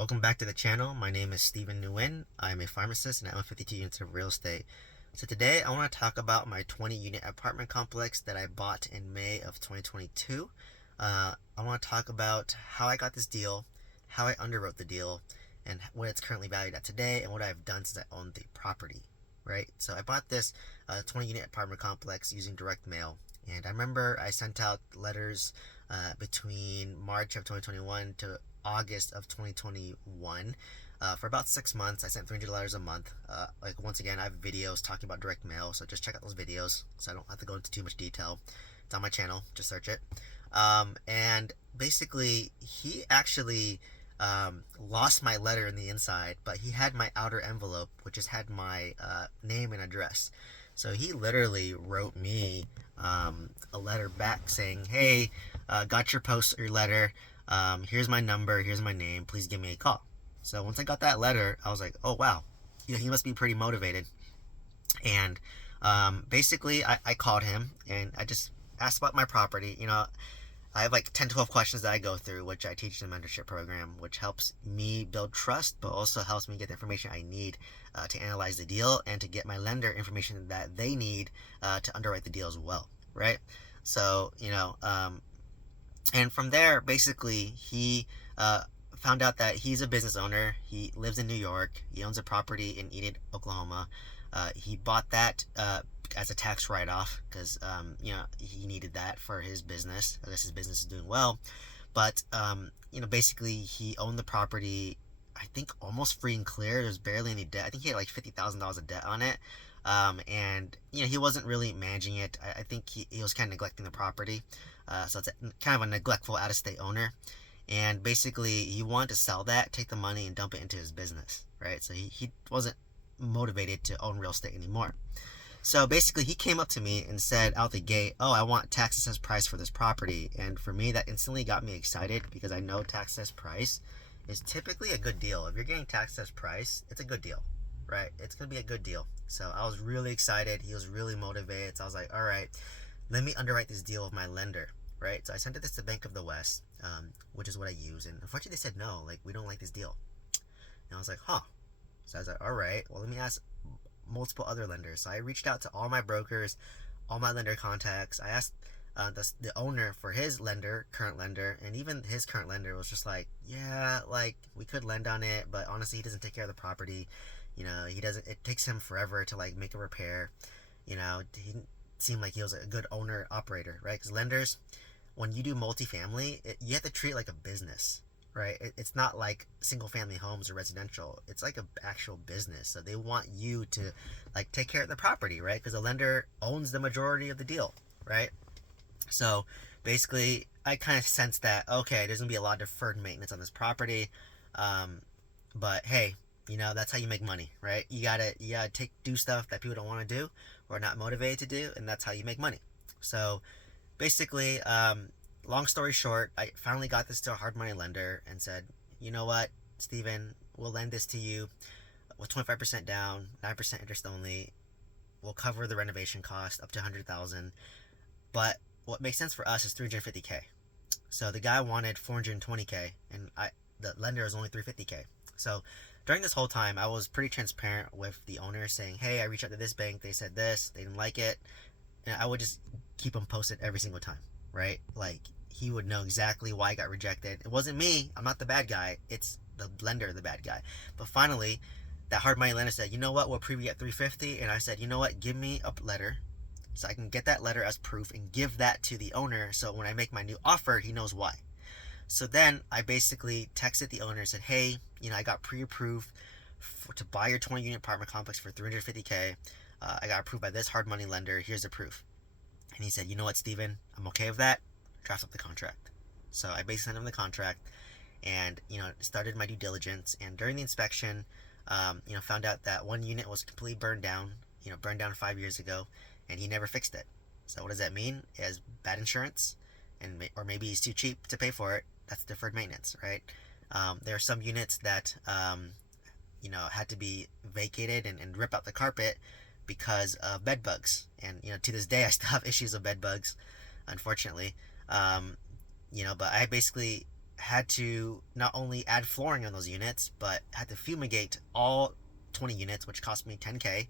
Welcome back to the channel. My name is Stephen Nguyen. I'm a pharmacist and I own 52 units of real estate. So today I want to talk about my 20 unit apartment complex that I bought in May of 2022. I want to talk about how I got this deal, how I underwrote the deal, and what it's currently valued at today, and what I've done since I owned the property. Right? So I bought this 20 unit apartment complex using direct mail. And I remember I sent out letters between March of 2021 to August of 2021. For about 6 months, I sent 300 letters a month. Once again, I have videos talking about direct mail, so just check out those videos so I don't have to go into too much detail. It's on my channel, just search it. And basically, he actually lost my letter in the inside, but he had my outer envelope, which just had my name and address. So he literally wrote me a letter back saying, "Hey, got your letter. Here's my number. Here's my name. Please give me a call." So once I got that letter, I was like, "Oh wow, he must be pretty motivated." And basically, I called him and I just asked about my property. I have like 10, 12 questions that I go through, which I teach in the mentorship program, which helps me build trust, but also helps me get the information I need to analyze the deal and to get my lender information that they need to underwrite the deal as well, right? So, and from there, basically, he found out that he's a business owner. He lives in New York. He owns a property in Enid, Oklahoma. He bought that as a tax write-off because he needed that for his business. I guess his business is doing well, but basically he owned the property, I think, almost free and clear. There's barely any debt. I think he had like $50,000 of debt on it, and he wasn't really managing it. I think he was kind of neglecting the property, so it's kind of a neglectful out-of-state owner. And basically, he wanted to sell that, take the money, and dump it into his business, right? So he wasn't motivated to own real estate anymore. So basically, he came up to me and said out the gate, "Oh, I want tax assessed price for this property." And for me, that instantly got me excited because I know tax assessed price is typically a good deal. If you're getting tax assessed price, it's a good deal, right? It's going to be a good deal. So I was really excited. He was really motivated. So I was like, all right, let me underwrite this deal with my lender, right? So I sent this to Bank of the West, which is what I use. And unfortunately, they said no, like, we don't like this deal. And I was like, huh. So I was like, all right, well, let me ask multiple other lenders. So I reached out to all my brokers, all my lender contacts. I asked the owner for his current lender, and even his current lender was just like, yeah, like, we could lend on it, but honestly, he doesn't take care of the property. He doesn't. It takes him forever to like make a repair. He didn't seem like he was a good owner operator, right? Because lenders, when you do multifamily, you have to treat it like a business, right? It's not like single family homes or residential. It's like an actual business. So they want you to like take care of the property, right? Because the lender owns the majority of the deal, right? So basically, I kind of sensed that, okay, there's gonna be a lot of deferred maintenance on this property, but hey, that's how you make money, right? You gotta do stuff that people don't want to do or not motivated to do, and that's how you make money. So basically, long story short, I finally got this to a hard money lender and said, "You know what, Steven, we'll lend this to you with 25% down, 9% interest only. We'll cover the renovation cost up to 100,000. But what makes sense for us is 350K. So the guy wanted 420K, and the lender is only 350K. So during this whole time, I was pretty transparent with the owner, saying, "Hey, I reached out to this bank. They said this. They didn't like it." And I would just keep him posted every single time, right? Like, he would know exactly why I got rejected. It wasn't me. I'm not the bad guy. It's the lender, the bad guy. But finally, that hard money lender said, "You know what? We'll approve you at 350." And I said, "You know what? Give me a letter so I can get that letter as proof and give that to the owner, so when I make my new offer, he knows why." So then I basically texted the owner and said, "Hey, I got pre-approved to buy your 20 unit apartment complex for 350K. I got approved by this hard money lender. Here's the proof." And he said, "You know what, Steven? I'm okay with that. Draft up the contract." So I basically sent him the contract and, started my due diligence. And during the inspection, found out that one unit was completely burned down, burned down 5 years ago, and he never fixed it. So what does that mean? He has bad insurance, or maybe he's too cheap to pay for it. That's deferred maintenance, right? There are some units that, had to be vacated and rip out the carpet because of bed bugs. And, to this day, I still have issues with bed bugs, unfortunately. But I basically had to not only add flooring on those units, but had to fumigate all 20 units, which cost me 10K.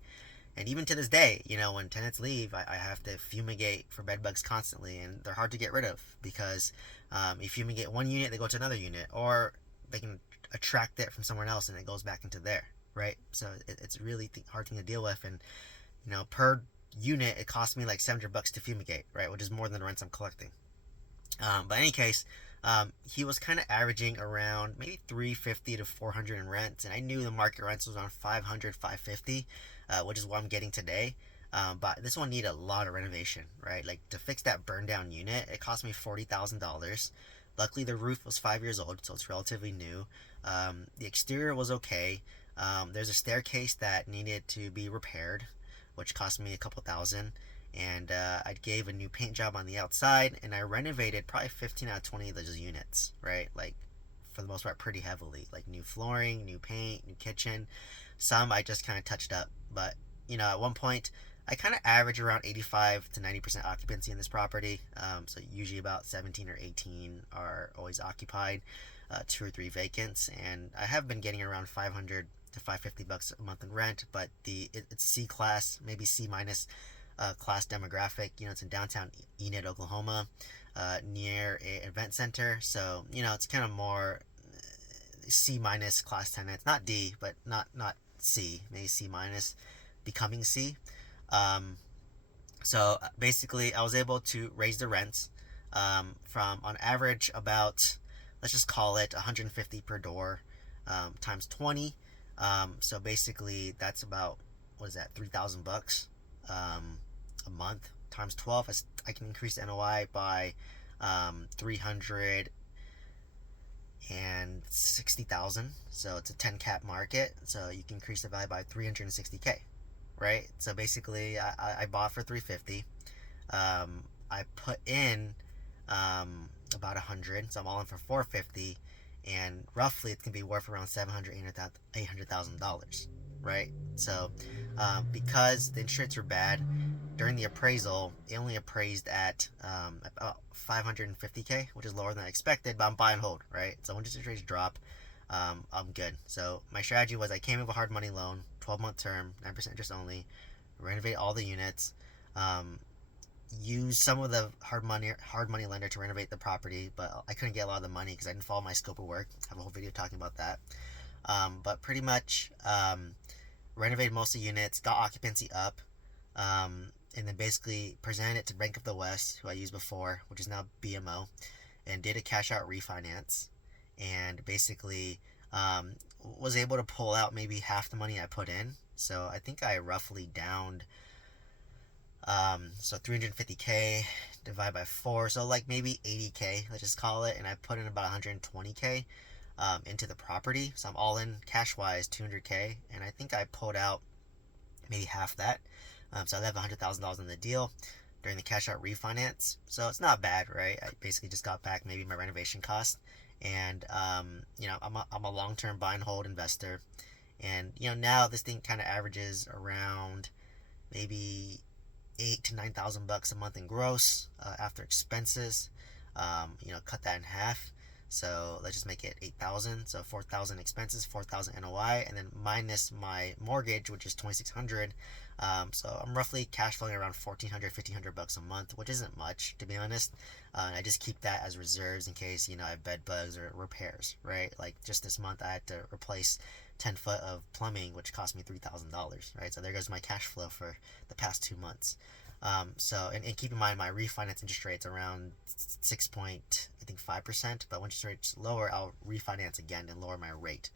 And even to this day, when tenants leave, I have to fumigate for bed bugs constantly, and they're hard to get rid of because if you fumigate one unit, they go to another unit, or they can attract it from somewhere else and it goes back into there, right? So it's really hard thing to deal with, and per unit, it costs me like $700 to fumigate, right? Which is more than the rents I'm collecting. But in any case, he was kind of averaging around maybe 350 to 400 in rent, and I knew the market rents was around 500, 550, which is what I'm getting today. But this one needed a lot of renovation, right? Like to fix that burned down unit, it cost me $40,000. Luckily, the roof was 5 years old, so it's relatively new. The exterior was okay. There's a staircase that needed to be repaired, which cost me a couple thousand. And I gave a new paint job on the outside, and I renovated probably 15 out of 20 of those units, right? Like, for the most part, pretty heavily. Like, new flooring, new paint, new kitchen. Some I just kind of touched up. But, at one point, I kind of average around 85 to 90% occupancy in this property. So, usually about 17 or 18 are always occupied, 2 or 3 vacants. And I have been getting around 500 to 550 bucks a month in rent, but it's C class, maybe C minus class demographic. It's in downtown Enid, Oklahoma, near a event center. So it's kind of more C minus class tenants, not D, but not C, maybe C minus, becoming C. So basically, I was able to raise the rents from on average about, let's just call it 150 per door times 20. So basically, that's about, what is that, $3,000 a month times 12. I can increase the NOI by 360,000. So it's a 10 cap market. So you can increase the value by 360K, right? So basically, I bought for 350. I put in about 100, so I'm all in for 450, and roughly it's gonna be worth around $800,000, right? So because the insurance are bad, during the appraisal, it only appraised at about 550K, which is lower than I expected, but I'm buy and hold, right? So when interest rates drop, I'm good. So my strategy was I came in with a hard money loan, 12-month term, 9% interest only, renovate all the units, use some of the hard money lender to renovate the property, but I couldn't get a lot of the money because I didn't follow my scope of work. I have a whole video talking about that. But pretty much renovated most of the units, got occupancy up, and then basically presented it to Bank of the West, who I used before, which is now BMO, and did a cash out refinance, and basically was able to pull out maybe half the money I put in. So I think I roughly downed, so 350K divided by 4, so like maybe 80K, let's just call it, and I put in about 120K into the property. So I'm all in cash wise 200K, and I think I pulled out maybe half that. So I left $100,000 in the deal during the cash out refinance. So it's not bad, right? I basically just got back maybe my renovation cost, and I'm a long-term buy and hold investor, and now this thing kind of averages around maybe $8,000 to $9,000 a month in gross after expenses. Cut that in half. So let's just make it 8,000. So 4,000 expenses, 4,000 NOI, and then minus my mortgage, which is 2,600. So I'm roughly cash flowing around 1,400, 1,500 bucks a month, which isn't much, to be honest. And I just keep that as reserves in case I have bed bugs or repairs, right? Like just this month, I had to replace 10 foot of plumbing, which cost me $3,000, right? So there goes my cash flow for the past 2 months. And keep in mind my refinance interest rate's around 6.5%, but when interest rates lower, I'll refinance again and lower my rate.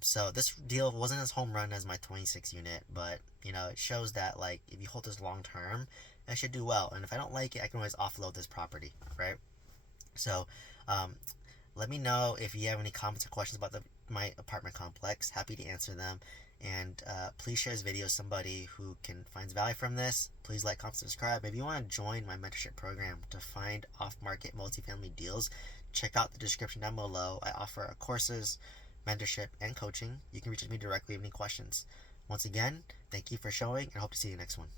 So this deal wasn't as home run as my 26 unit, but it shows that like if you hold this long term, I should do well. And if I don't like it, I can always offload this property, right? So let me know if you have any comments or questions about my apartment complex. Happy to answer them. And please share this video with somebody who finds value from this. Please like, comment, subscribe. If you want to join my mentorship program to find off-market multifamily deals, check out the description down below. I offer courses, mentorship, and coaching. You can reach me directly with any questions. Once again, thank you for showing, and I hope to see you next one.